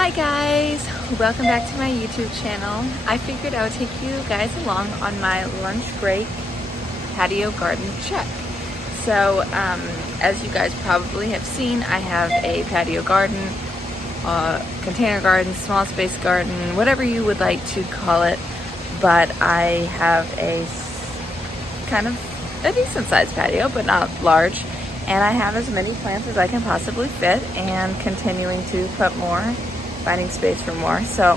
Hi guys, welcome back to my YouTube channel. I figured I would take you guys along on my lunch break patio garden check. So as you guys probably have seen, I have a patio garden, container garden, small space garden, whatever you would like to call it, but I have a kind of a decent sized patio, but not large, and I have as many plants as I can possibly fit and continuing to put more, finding space for more. So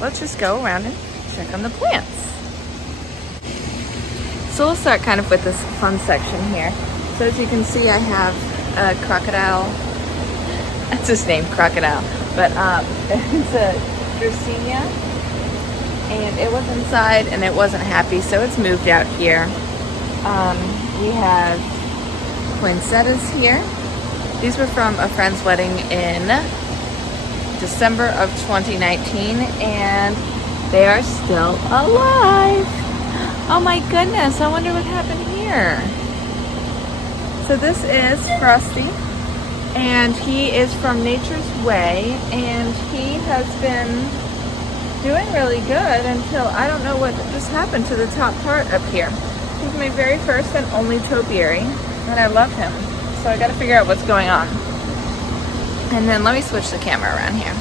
let's just go around and check on the plants. So we'll start kind of with this fun section here. So as you can see, I have a crocodile. That's his name, Crocodile, but it's a Dracaena, and it was inside and it wasn't happy, so it's moved out here. We have poinsettias here. These were from a friend's wedding in December of 2019, and they are still alive. Oh my goodness, I wonder what happened here. So this is Frosty, and he is from Nature's Way, and he has been doing really good until I don't know what just happened to the top part up here. He's my very first and only topiary, and I love him. So I gotta figure out what's going on. And then let me switch the camera around here.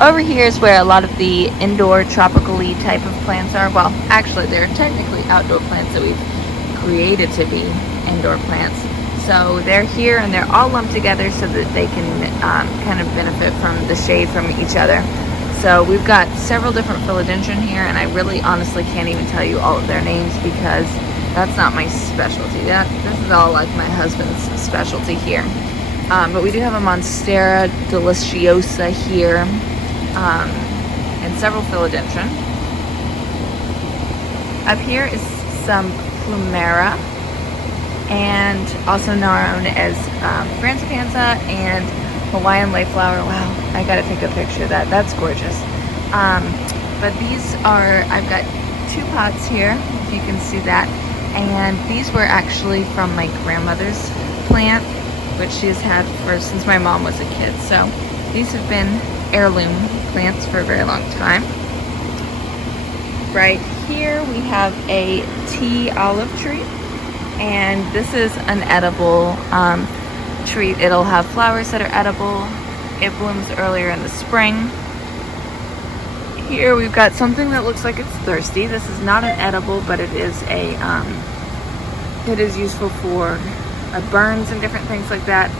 Over here is where a lot of the indoor tropical-y type of plants are. Well, actually they're technically outdoor plants that we've created to be indoor plants. So they're here and they're all lumped together so that they can kind of benefit from the shade from each other. So we've got several different philodendron here, and I really honestly can't even tell you all of their names because that's not my specialty. This is all like my husband's specialty here. But we do have a monstera deliciosa here, and several philodendron. Up here is some plumeria, and also known as Franzipanza and Hawaiian layflower. Wow, I gotta take a picture of that. That's gorgeous. But these are, I've got two pots here, if you can see that. And these were actually from my grandmother's plant, which she has had since my mom was a kid. So these have been heirloom plants for a very long time. Right here we have a tea olive tree, and this is an edible tree. It'll have flowers that are edible. It blooms earlier in the spring. Here we've got something that looks like it's thirsty. This is not an edible, but it is a it is useful for burns and different things like that.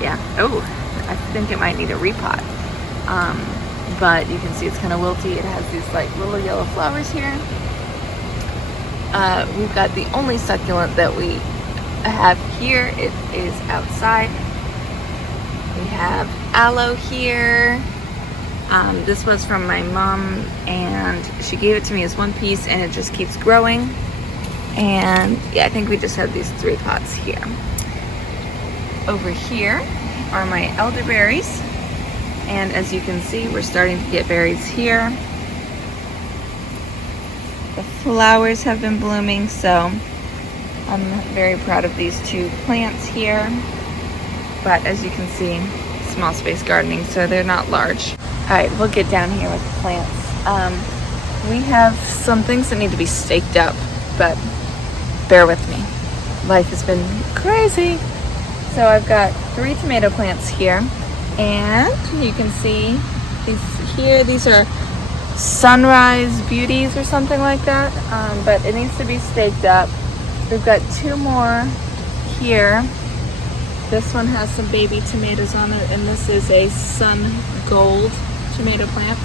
Yeah. Oh, I think it might need a repot. But you can see it's kind of wilty. It has these like little yellow flowers here. We've got the only succulent that we have here. It is outside. We have aloe here. This was from my mom, and she gave it to me as one piece, and it just keeps growing. And yeah, I think we just had these 3 pots here. Over here are my elderberries, and as you can see, we're starting to get berries here. The flowers have been blooming, so I'm very proud of these 2 plants here. But as you can see, small space gardening, so they're not large. All right, we'll get down here with the plants. We have some things that need to be staked up, but bear with me. Life has been crazy. So I've got 3 tomato plants here, and you can see these here. These are sunrise beauties or something like that, but it needs to be staked up. We've got 2 more here. This one has some baby tomatoes on it, and this is a sun gold tomato plant.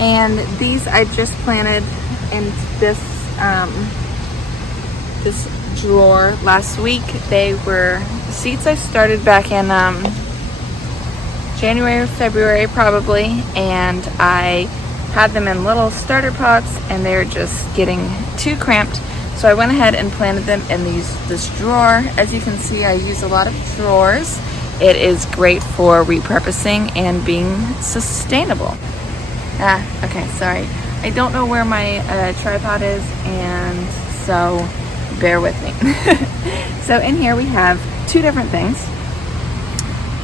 And these I just planted in this this drawer last week. They were seeds I started back in January or February probably, and I had them in little starter pots, and they're just getting too cramped. So I went ahead and planted them in this drawer. As you can see, I use a lot of drawers. It is great for repurposing and being sustainable. Okay, sorry. I don't know where my tripod is, and so bear with me. So in here we have 2 different things.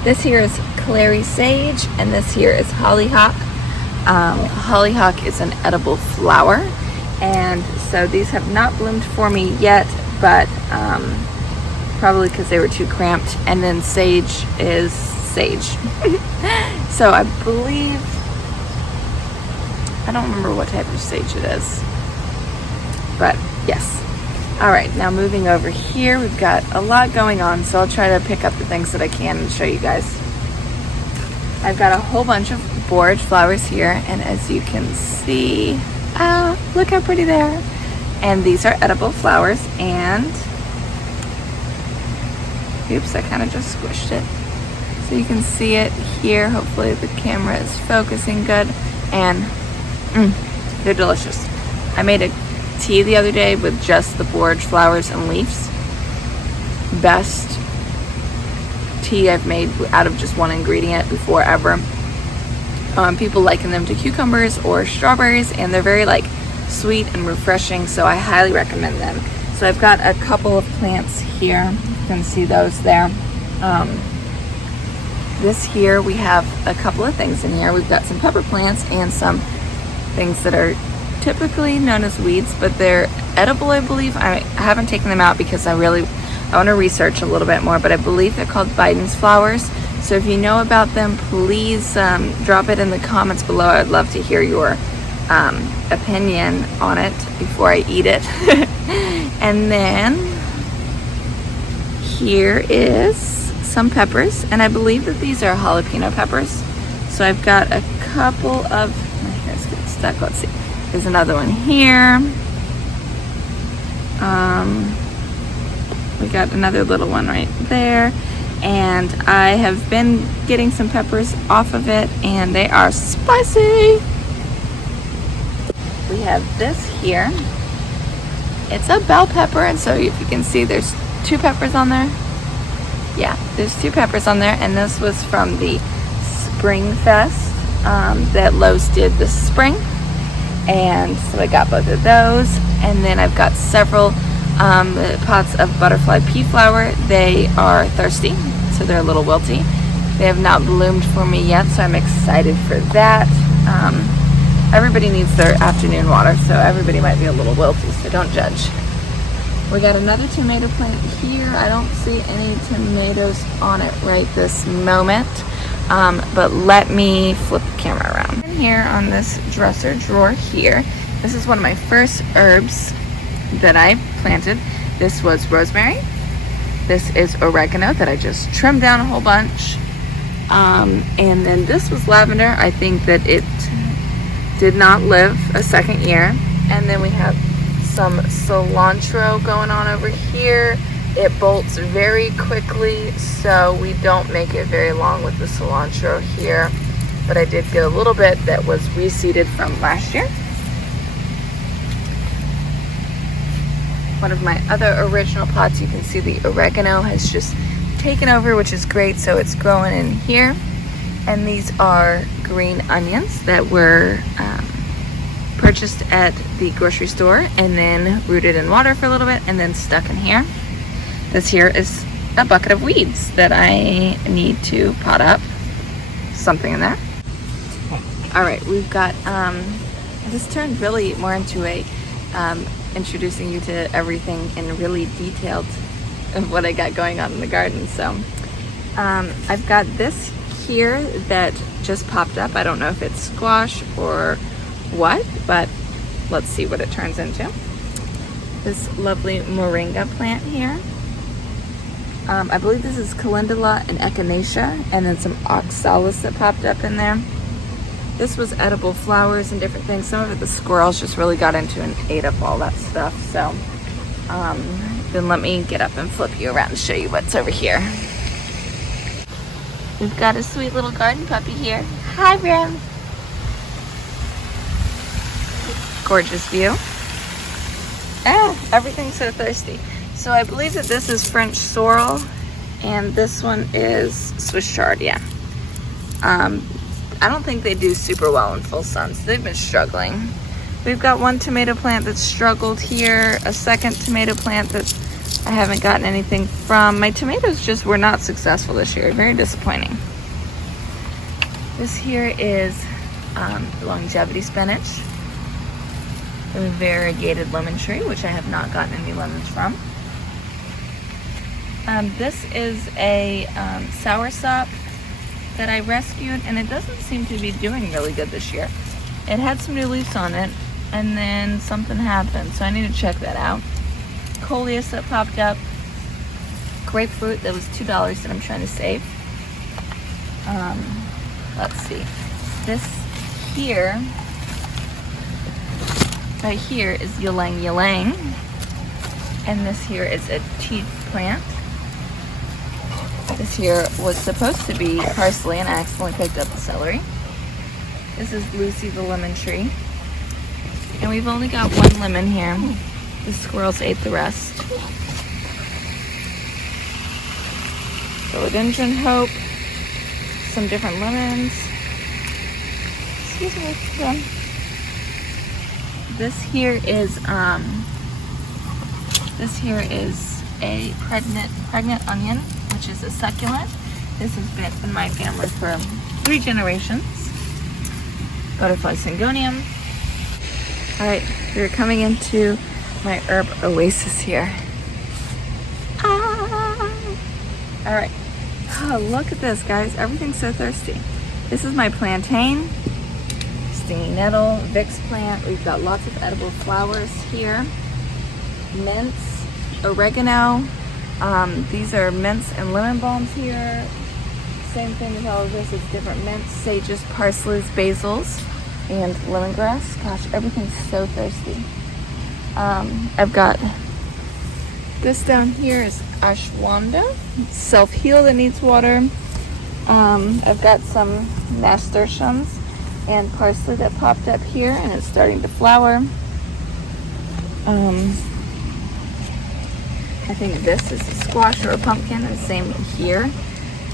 This here is Clary Sage, and this here is hollyhock. Hollyhock is an edible flower, and so these have not bloomed for me yet, but probably because they were too cramped. And then sage is sage. So I believe, I don't remember what type of sage it is, but yes. All right, now moving over here, we've got a lot going on, so I'll try to pick up the things that I can and show you guys. I've got a whole bunch of borage flowers here, and as you can see, look how pretty they are. And these are edible flowers, and oops, I kind of just squished it. So you can see it here. Hopefully the camera is focusing good, and they're delicious. I made a tea the other day with just the borage flowers and leaves. Best tea I've made out of just one ingredient before ever. People liken them to cucumbers or strawberries, and they're very like sweet and refreshing, so I highly recommend them. So I've got a couple of plants here. You can see those there. This here, we have a couple of things in here. We've got some pepper plants and some things that are typically known as weeds, but they're edible, I believe. I haven't taken them out because I want to research a little bit more, but I believe they're called Biden's flowers. So if you know about them, please drop it in the comments below. I'd love to hear your opinion on it before I eat it. And then here is some peppers, and I believe that these are jalapeno peppers. So I've got a couple of, my hair's getting stuck, let's see. There's another one here. We got another little one right there. And I have been getting some peppers off of it, and they are spicy. We have this here. It's a bell pepper, and so if you can see, there's 2 peppers on there. Yeah, there's 2 peppers on there, and this was from the Spring Fest that Lowe's did this spring. And so I got both of those, and then I've got several pots of butterfly pea flower. They are thirsty, so they're a little wilty. They have not bloomed for me yet, so I'm excited for that. Everybody needs their afternoon water, so everybody might be a little wilty, so don't judge. We got another tomato plant here. I don't see any tomatoes on it right this moment, but let me flip the camera around. In here on this dresser drawer here, this is one of my first herbs that I planted. This was rosemary. This is oregano that I just trimmed down a whole bunch. And then this was lavender. I think that it did not live a second year. And then we have some cilantro going on over here. It bolts very quickly, so we don't make it very long with the cilantro here. But I did get a little bit that was reseeded from last year. One of my other original pots, you can see the oregano has just taken over, which is great, so it's growing in here. And these are green onions that were purchased at the grocery store and then rooted in water for a little bit and then stuck in here. This here is a bucket of weeds that I need to pot up. Something in there. All right, we've got, this turned really more into a introducing you to everything and really detailed of what I got going on in the garden. So I've got this here that just popped up. I don't know if it's squash or what, but let's see what it turns into. This lovely Moringa plant here. I believe this is calendula and echinacea, and then some oxalis that popped up in there. This was edible flowers and different things. Some of it the squirrels just really got into and ate up all that stuff. So then let me get up and flip you around and show you what's over here. We've got a sweet little garden puppy here. Hi, Brim. Gorgeous view. Everything's so thirsty. So I believe that this is French sorrel, and this one is Swiss chard. Yeah. I don't think they do super well in full sun, so they've been struggling. We've got one tomato plant that's struggled here, a second tomato plant that I haven't gotten anything from. My tomatoes just were not successful this year. Very disappointing. This here is longevity spinach, a variegated lemon tree, which I have not gotten any lemons from. This is a soursop that I rescued, and it doesn't seem to be doing really good this year. It had some new leaves on it, and then something happened, so I need to check that out. Coleus that popped up, grapefruit that was $2 that I'm trying to save. Let's see. This here, right here is ylang, and this here is a tea plant. This here was supposed to be parsley, and I accidentally picked up the celery. This is Lucy the lemon tree. And we've only got one lemon here. The squirrels ate the rest. Philodendron hope. Some different lemons. Excuse me. Yeah. This here is a pregnant onion, which is a succulent. This has been in my family for 3 generations. Butterfly syngonium. All right, we're coming into my herb oasis here. All right. Oh, look at this, guys. Everything's so thirsty. This is my plantain, stinging nettle, Vicks plant. We've got lots of edible flowers here. Mints, oregano. These are mints and lemon balms here. Same thing with all of this. It's different mints, sages, parsleys, basils, and lemongrass. Gosh, everything's so thirsty. I've got this down here is ashwanda, self-heal that needs water. I've got some nasturtiums and parsley that popped up here, and it's starting to flower. I think this is a squash or a pumpkin, and same here.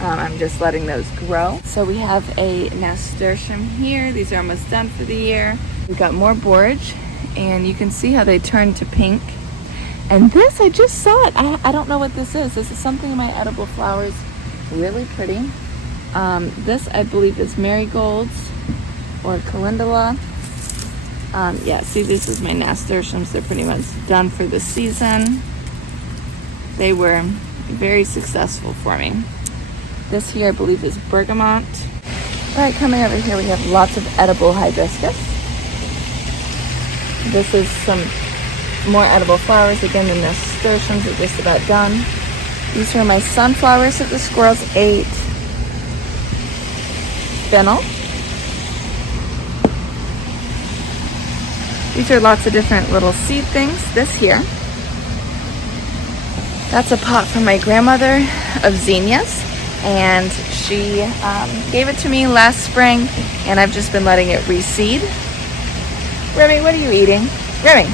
I'm just letting those grow. So we have a nasturtium here. These are almost done for the year. We've got more borage, and you can see how they turn to pink. And this, I just saw it. I don't know what this is. This is something in my edible flowers. Really pretty. This, I believe, is Marigolds or calendula. Yeah, see, this is my nasturtiums. They're pretty much done for the season. They were very successful for me. This here, I believe, is bergamot. All right, coming over here, we have lots of edible hibiscus. This is some more edible flowers. Again, the nasturtiums are just about done. These are my sunflowers that the squirrels ate. Fennel. These are lots of different little seed things. This here, that's a pot from my grandmother of zinnias, and she gave it to me last spring, and I've just been letting it reseed. Remy, what are you eating? Remy!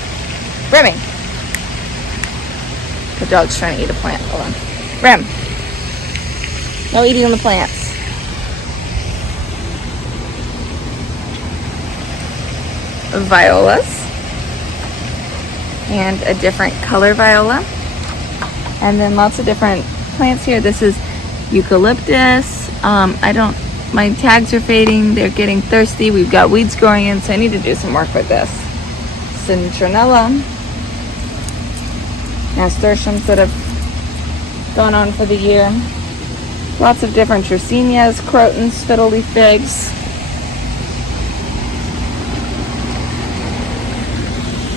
The dog's trying to eat a plant. Hold on. Rem! No eating on the plants. Violas. And a different color viola. And then lots of different plants here. This is eucalyptus. My tags are fading. They're getting thirsty. We've got weeds growing in, so I need to do some work with this. Citronella. Nasturtiums that have gone on for the year. Lots of different dracenias, crotons, fiddle leaf figs.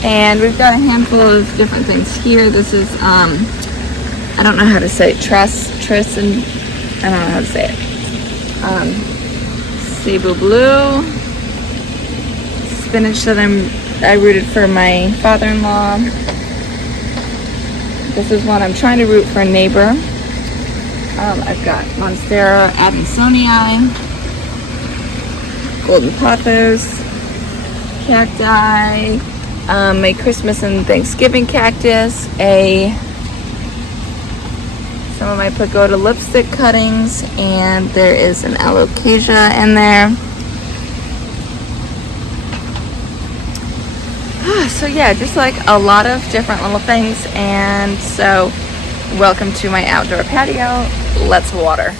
And we've got a handful of different things here. This is, I don't know how to say it, and I don't know how to say it. Cebu blue. Spinach that I rooted for my father-in-law. This is one I'm trying to root for a neighbor. I've got monstera, adansonii, golden pothos, cacti, my Christmas and Thanksgiving cactus, some of my pagoda lipstick cuttings, and there is an alocasia in there. So yeah, just like a lot of different little things. And so welcome to my outdoor patio. Let's water.